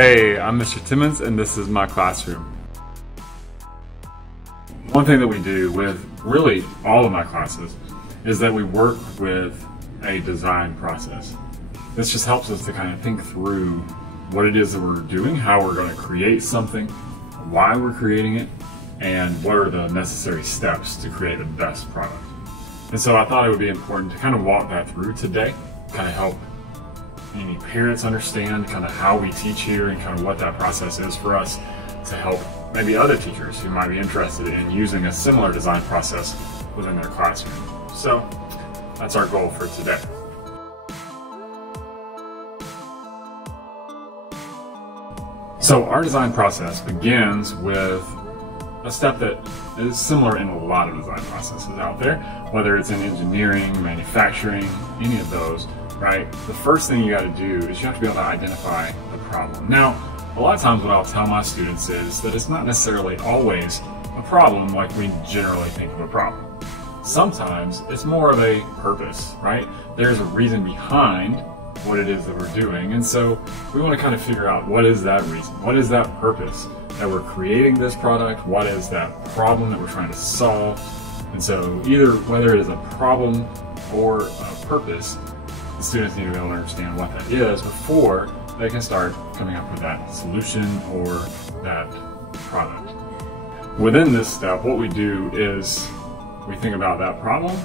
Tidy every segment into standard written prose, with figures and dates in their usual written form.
Hey, I'm Mr. Timmons and this is my classroom. One thing that we do with really all of my classes is that we work with a design process. This just helps us to kind of think through what it is that we're doing, how we're going to create something, why we're creating it, and what are the necessary steps to create the best product. And so I thought it would be important to kind of walk that through today, kind of help any parents understand kind of how we teach here and kind of what that process is for us, to help maybe other teachers who might be interested in using a similar design process within their classroom. So that's our goal for today. So our design process begins with a step that is similar in a lot of design processes out there, whether it's in engineering, manufacturing, any of those. Right? The first thing you got to do is you have to be able to identify the problem. Now, a lot of times what I'll tell my students is that it's not necessarily always a problem like we generally think of a problem. Sometimes it's more of a purpose, right? There's a reason behind what it is that we're doing, and so we want to kind of figure out what is that reason, what is that purpose that we're creating this product, what is that problem that we're trying to solve. And so either whether it is a problem or a purpose, the students need to be able to understand what that is before they can start coming up with that solution or that product. Within this step, what we do is we think about that problem,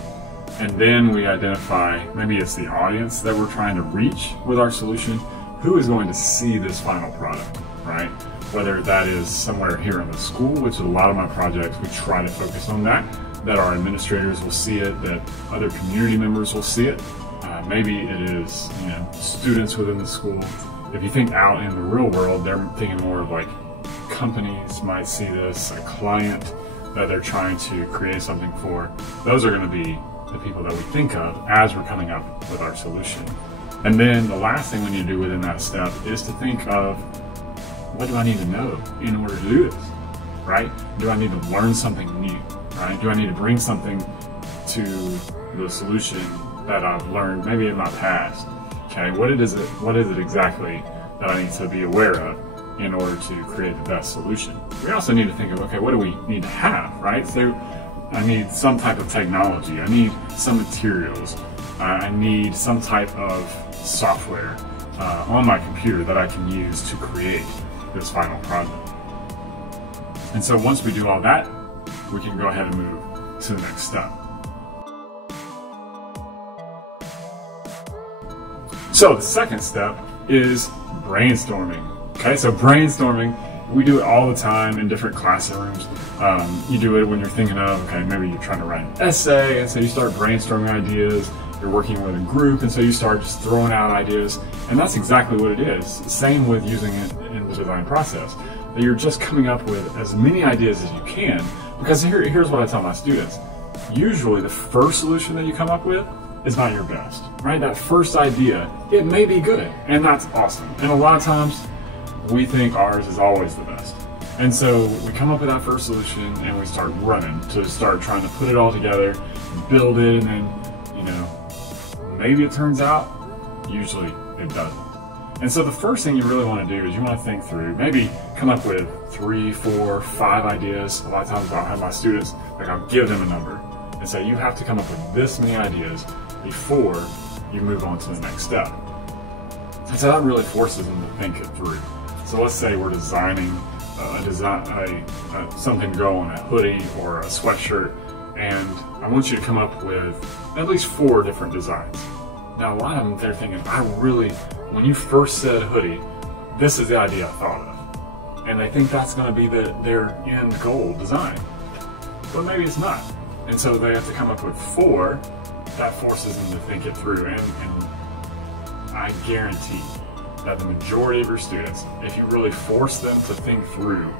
and then we identify, maybe it's the audience that we're trying to reach with our solution, who is going to see this final product, right? Whether that is somewhere here in the school, which a lot of my projects, we try to focus on that our administrators will see it, that other community members will see it. Maybe it is, students within the school. If you think out in the real world, they're thinking more of like companies might see this, a client that they're trying to create something for. Those are going to be the people that we think of as we're coming up with our solution. And then the last thing we need to do within that step is to think of, what do I need to know in order to do this, right? Do I need to learn something new, right? Do I need to bring something to the solution that I've learned maybe in my past? Okay, what is it exactly that I need to be aware of in order to create the best solution? We also need to think of, okay, what do we need to have, right? So I need some type of technology, I need some materials, I need some type of software on my computer that I can use to create this final project. And so once we do all that, we can go ahead and move to the next step. So the second step is brainstorming. Okay, so brainstorming, we do it all the time in different classrooms. You do it when you're thinking of, okay, maybe you're trying to write an essay, and so you start brainstorming ideas. You're working with a group, and so you start just throwing out ideas, and that's exactly what it is. Same with using it in the design process. That you're just coming up with as many ideas as you can, because here's what I tell my students. Usually the first solution that you come up with is not your best, right? That first idea, it may be good, and that's awesome. And a lot of times, we think ours is always the best. And so we come up with that first solution, and we start running to start trying to put it all together, build it, and then, maybe it turns out, usually it doesn't. And so the first thing you really want to do is you want to think through, maybe come up with 3, 4, 5 ideas. A lot of times I'll have my students, I'll give them a number and say, you have to come up with this many ideas before you move on to the next step. And so that really forces them to think it through. So let's say we're designing something to go on a hoodie or a sweatshirt, and I want you to come up with at least 4 different designs. Now a lot of them, they're thinking, when you first said hoodie, this is the idea I thought of. And they think that's going to be their end goal design. But maybe it's not. And so they have to come up with 4. That forces them to think it through. And I guarantee that the majority of your students, if you really force them to think through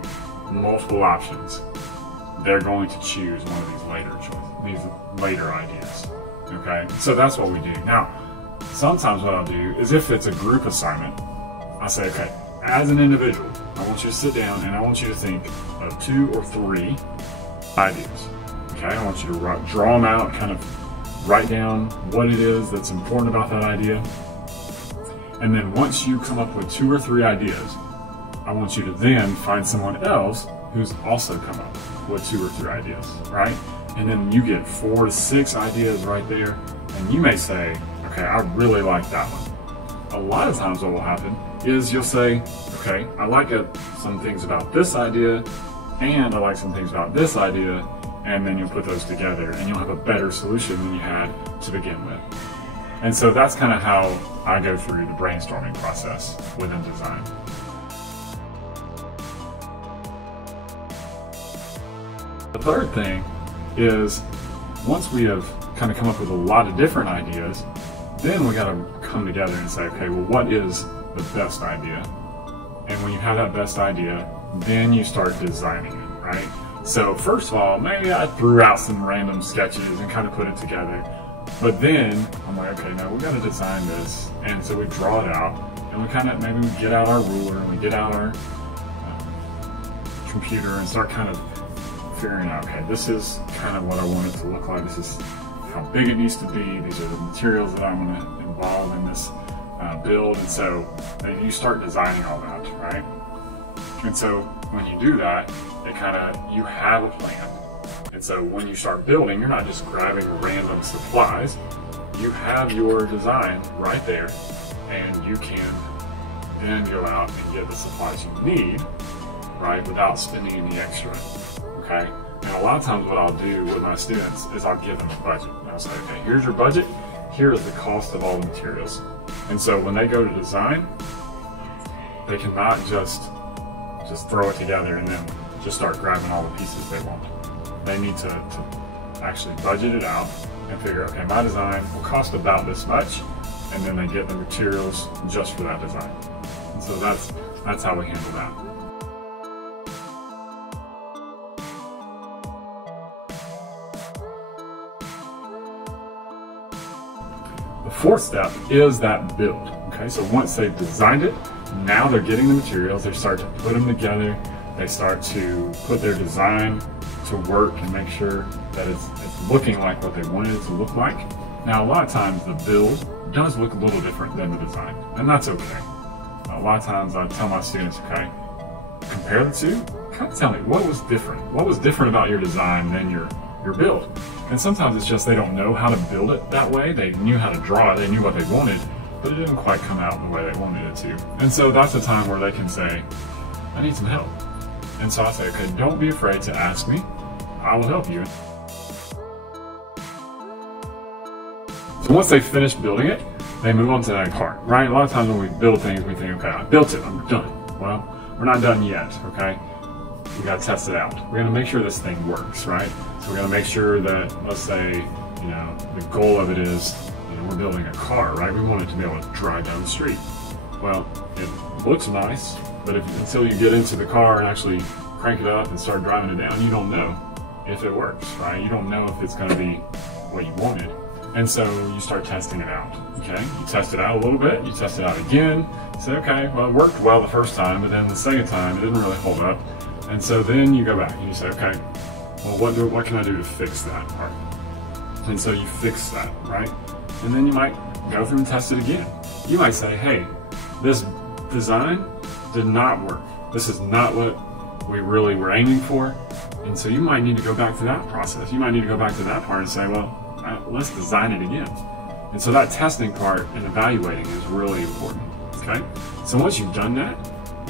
multiple options, they're going to choose one of these later choices, these later ideas. Okay, so that's what we do. Now, sometimes what I'll do is, if it's a group assignment, I say, okay, as an individual, I want you to sit down and I want you to think of 2 or 3 ideas. Okay, I want you to draw them out, kind of write down what it is that's important about that idea. And then once you come up with 2 or 3 ideas, I want you to then find someone else who's also come up with 2 or 3 ideas, right? And then you get 4 to 6 ideas right there, and you may say, okay, I really like that one. A lot of times what will happen is you'll say, okay, I like some things about this idea, and I like some things about this idea, and then you'll put those together and you'll have a better solution than you had to begin with. And so that's kind of how I go through the brainstorming process within design. The third thing is, once we have kind of come up with a lot of different ideas, then we got to come together and say, okay, well, what is the best idea? And when you have that best idea, then you start designing it, right? So first of all, maybe I threw out some random sketches and kind of put it together. But then I'm like, okay, now we got to design this. And so we draw it out, and we kind of, maybe we get out our ruler and we get out our computer and start kind of figuring out, okay, this is kind of what I want it to look like. This is how big it needs to be. These are the materials that I want to involve in this build. And so then you start designing all that, right? And so when you do that, you have a plan. And so when you start building, you're not just grabbing random supplies. You have your design right there, and you can then go out and get the supplies you need, right, without spending any extra, okay? And a lot of times what I'll do with my students is I'll give them a budget. And I'll say, okay, here's your budget, here is the cost of all the materials. And so when they go to design, they cannot just throw it together and then just start grabbing all the pieces they want. They need to actually budget it out and figure, okay, my design will cost about this much, and then they get the materials just for that design. And so that's how we handle that. The fourth step is that build. Okay, so once they've designed it, now they're getting the materials, they start to put them together, they start to put their design to work and make sure that it's looking like what they wanted it to look like. Now, a lot of times the build does look a little different than the design, and that's okay. A lot of times I tell my students, okay, compare the two, kind of tell me what was different. What was different about your design than your build? And sometimes it's just they don't know how to build it that way. They knew how to draw it, they knew what they wanted, but it didn't quite come out the way they wanted it to. And so that's a time where they can say, I need some help. And so I say, okay, don't be afraid to ask me. I will help you. So once they finish building it, they move on to that part, right? A lot of times when we build things, we think, okay, I built it, I'm done. Well, we're not done yet, okay? We gotta test it out. We're gonna make sure this thing works, right? So we're gonna make sure that, let's say, you know, the goal of it is, you know, we're building a car, right? We want it to be able to drive down the street. Well, it looks nice, but until you get into the car and actually crank it up and start driving it down, you don't know if it works, right? You don't know if it's gonna be what you wanted. And so you start testing it out, okay? You test it out a little bit, you test it out again, say, okay, well, it worked well the first time, but then the second time, it didn't really hold up. And so then you go back and you say, okay, well, what can I do to fix that part? And so you fix that, right? And then you might go through and test it again. You might say, hey, this design did not work. This is not what we really were aiming for. And so you might need to go back to that process. You might need to go back to that part and say, well, let's design it again. And so that testing part and evaluating is really important, okay? So once you've done that,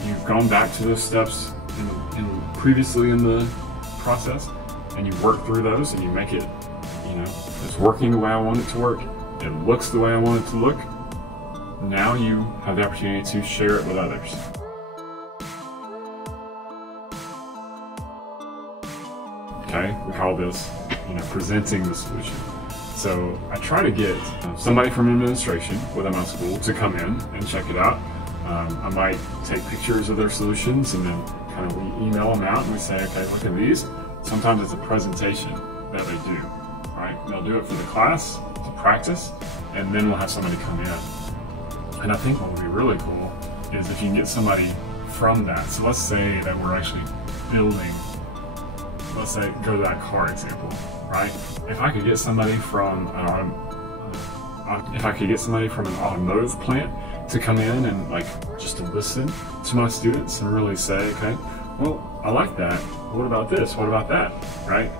you've gone back to those steps previously in the process, and you work through those and you make it, you know, it's working the way I want it to work, it looks the way I want it to look. Now you have the opportunity to share it with others. Okay, we call this, you know, presenting the solution. So I try to get somebody from administration within my school to come in and check it out. I might take pictures of their solutions and then kind of we email them out and we say, okay, look at these. Sometimes it's a presentation that they do, right? They'll do it for the class to practice, and then we'll have somebody come in. And I think what would be really cool is if you can get somebody from that. So let's say that we're actually building, let's say, go to that car example, right? If I could get somebody from an automotive plant to come in and like just to listen to my students and really say, okay, well, I like that. What about this? What about that? Right?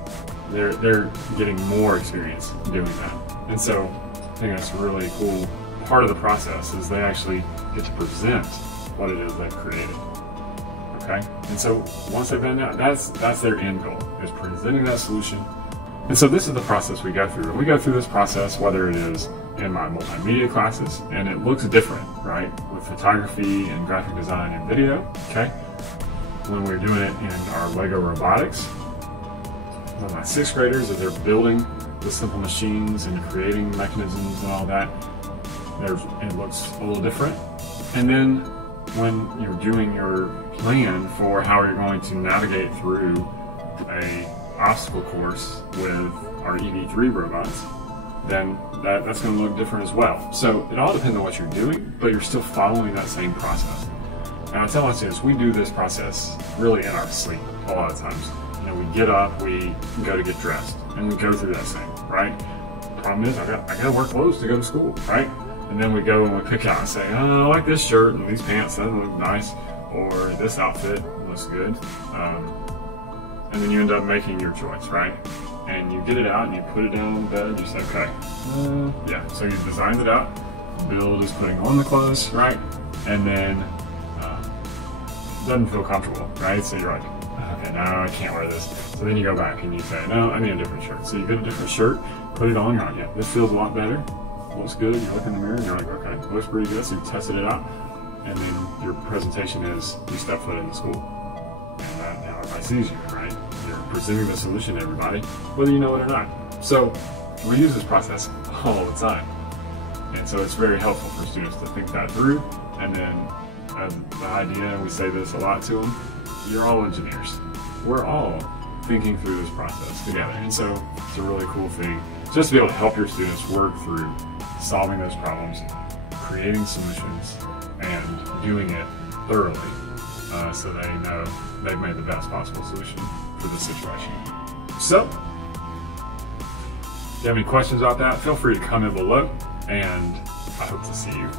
They're getting more experience doing that. And so I think that's a really cool part of the process is they actually get to present what it is they've created. Okay? And so once they've done that, that's their end goal, is presenting that solution. And so this is the process we go through. We go through this process whether it is in my multimedia classes, and it looks different, right? With photography and graphic design and video, okay? When we're doing it in our Lego robotics, with my 6th graders, as they're building the simple machines and creating mechanisms and all that, it looks a little different. And then when you're doing your plan for how you're going to navigate through a obstacle course with our EV3 robots, then that's going to look different as well. So it all depends on what you're doing, but you're still following that same process. And I tell my students, we do this process really in our sleep a lot of times. You know, we get up, we go to get dressed, and we go through that same, right? Problem is, I got to wear clothes to go to school, right? And then we go and we pick out and say, oh, I like this shirt and these pants, that look nice, or this outfit looks good. And then you end up making your choice, right? And you get it out and you put it down on the bed and you say, okay, yeah, so you designed it out. Bill is putting on the clothes, right? And then doesn't feel comfortable, right? So you're like, okay, no, I can't wear this. So then you go back and you say, no, I need a different shirt. So you get a different shirt, put it on, you're like, yeah, this feels a lot better. Looks good. You look in the mirror and you're like, okay, looks pretty good. So you tested it out. And then your presentation is you step foot in the school. And now everybody sees you, right? You're presenting the solution to everybody, whether you know it or not. So we use this process all the time. And so it's very helpful for students to think that through. And then the idea, we say this a lot to them, you're all engineers. We're all thinking through this process together. And so it's a really cool thing just to be able to help your students work through solving those problems, creating solutions, and doing it thoroughly so they know they've made the best possible solution for the situation. So, if you have any questions about that, feel free to comment below, and I hope to see you